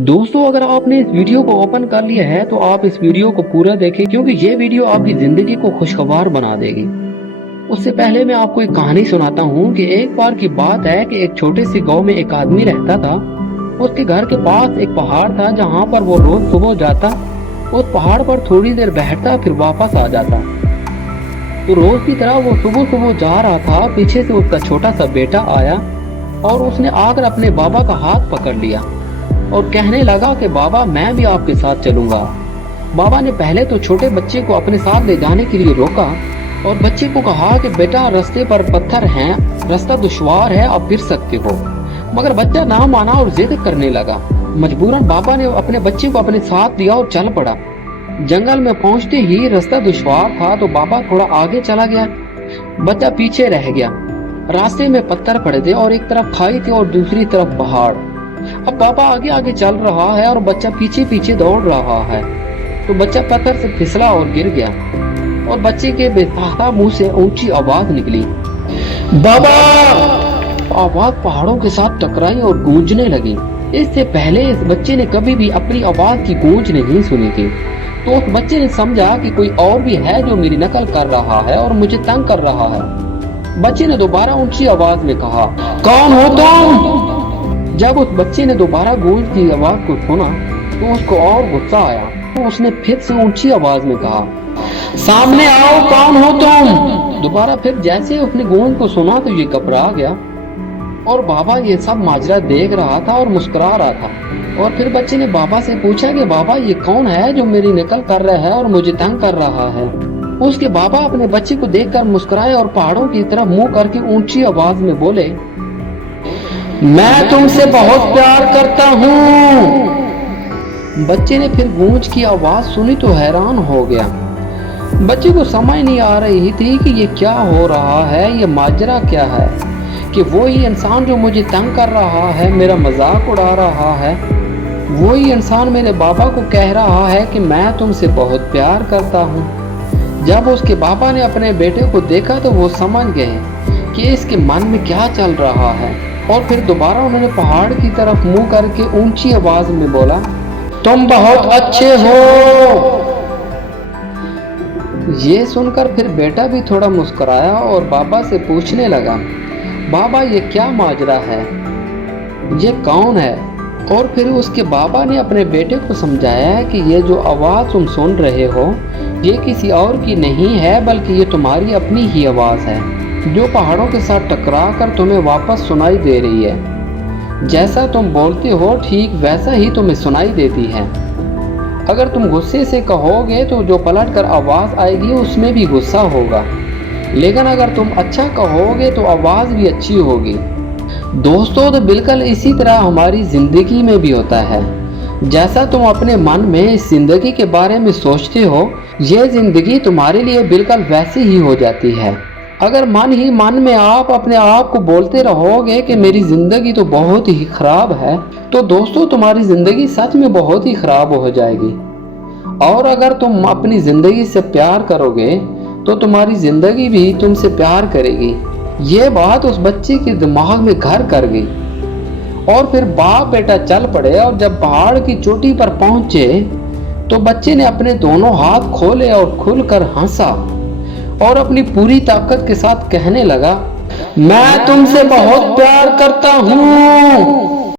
दोस्तों, अगर आपने इस वीडियो को ओपन कर लिया है तो आप इस वीडियो को पूरा देखें, क्योंकि ये वीडियो आपकी जिंदगी को खुशगवार बना देगी। उससे पहले मैं आपको एक कहानी सुनाता हूँ कि एक बार की बात है कि एक छोटे से गांव में एक आदमी रहता था। उसके घर के पास एक पहाड़ था जहाँ पर वो रोज सुबह जाता, उस पहाड़ पर थोड़ी देर बैठता, फिर वापस आ जाता। तो रोज की तरह वो सुबह सुबह जा रहा था, पीछे से उसका छोटा सा बेटा आया और उसने आकर अपने बाबा का हाथ पकड़ लिया और कहने लगा कि बाबा, मैं भी आपके साथ चलूंगा। बाबा ने पहले तो छोटे बच्चे को अपने साथ ले जाने के लिए रोका और बच्चे को कहा कि बेटा, रास्ते पर पत्थर हैं, रास्ता दुश्वार है, आप गिर सकते हो। मगर बच्चा ना माना और जिद करने लगा। मजबूरन बाबा ने अपने बच्चे को अपने साथ लिया और चल पड़ा। जंगल में पहुंचते ही रास्ता दुश्वार था तो बाबा थोड़ा आगे चला गया, बच्चा पीछे रह गया। रास्ते में पत्थर पड़े थे और एक तरफ खाई थी और दूसरी तरफ पहाड़। अब बाबा आगे आगे चल रहा है और बच्चा पीछे पीछे दौड़ रहा है। तो बच्चा पत्थर से फिसला और गिर गया और बच्चे के बेसहारा मुंह से ऊंची आवाज निकली, बाबा। आवाज पहाड़ों के साथ टकराई और गूंजने लगी। इससे पहले इस बच्चे ने कभी भी अपनी आवाज की गूंज नहीं सुनी थी। तो उस बच्चे ने समझा कि कोई और भी है जो मेरी नकल कर रहा है और मुझे तंग कर रहा है। बच्चे ने दोबारा ऊंची आवाज में कहा, कौन हो तुम? जब उस बच्चे ने दोबारा गूंजती आवाज को सुना तो उसको और गुस्सा आया। तो उसने फिर से ऊंची आवाज में कहा, सामने आओ, कौन हो तुम? दोबारा फिर जैसे उसने गूंज को सुना तो ये घबरा गया और बाबा ये सब माजरा देख रहा था और मुस्कुरा रहा था। और फिर बच्चे ने बाबा से पूछा कि बाबा, ये कौन है जो मेरी नकल कर रहा है और मुझे तंग कर रहा है? उसके बाबा अपने बच्चे को देखकर मुस्कुराए और पहाड़ों की तरफ मुंह करके ऊंची आवाज में बोले, मैं तुमसे बहुत प्यार करता हूँ। बच्चे ने फिर गूंज की आवाज सुनी तो हैरान हो गया। बच्चे को समझ नहीं आ रही थी कि ये क्या हो रहा है, ये माजरा क्या है, कि वही इंसान जो मुझे तंग कर रहा है, मेरा मजाक उड़ा रहा है, वही इंसान मेरे बाबा को कह रहा है कि मैं तुमसे बहुत प्यार करता हूँ। जब उसके बाबा ने अपने बेटे को देखा तो वो समझ गए कि इसके मन में क्या चल रहा है। और फिर दोबारा उन्होंने पहाड़ की तरफ मुंह करके ऊंची आवाज में बोला, तुम बहुत अच्छे हो। ये सुनकर फिर बेटा भी थोड़ा मुस्कुराया और बाबा से पूछने लगा, बाबा, ये क्या माजरा है, ये कौन है? और फिर उसके बाबा ने अपने बेटे को समझाया कि ये जो आवाज तुम सुन रहे हो ये किसी और की नहीं है, बल्कि ये तुम्हारी अपनी ही आवाज है, जो पहाड़ों के साथ टकरा कर तुम्हें वापस सुनाई दे रही है। जैसा तुम बोलते हो ठीक वैसा ही तुम्हें सुनाई देती है। अगर तुम गुस्से से कहोगे तो जो पलट कर आवाज आएगी उसमें भी गुस्सा होगा, लेकिन अगर तुम अच्छा कहोगे तो आवाज भी अच्छी होगी। दोस्तों, तो बिल्कुल इसी तरह हमारी जिंदगी में भी होता है। जैसा तुम अपने मन में इस जिंदगी के बारे में सोचते हो, यह जिंदगी तुम्हारे लिए बिल्कुल वैसी ही हो जाती है। अगर मन ही मन में आप अपने आप को बोलते रहोगे कि मेरी जिंदगी तो बहुत ही खराब है, तो दोस्तों तुम्हारी जिंदगी सच में बहुत ही खराब हो जाएगी। और अगर तुम अपनी जिंदगी से प्यार करोगे तो तुम्हारी जिंदगी भी तुमसे प्यार करेगी। ये बात उस बच्चे के दिमाग में घर कर गई और फिर बाप बेटा चल पड़े। और जब पहाड़ की चोटी पर पहुंचे तो बच्चे ने अपने दोनों हाथ खोले और खुलकर हंसा और अपनी पूरी ताकत के साथ कहने लगा, मैं तुमसे बहुत प्यार करता हूँ।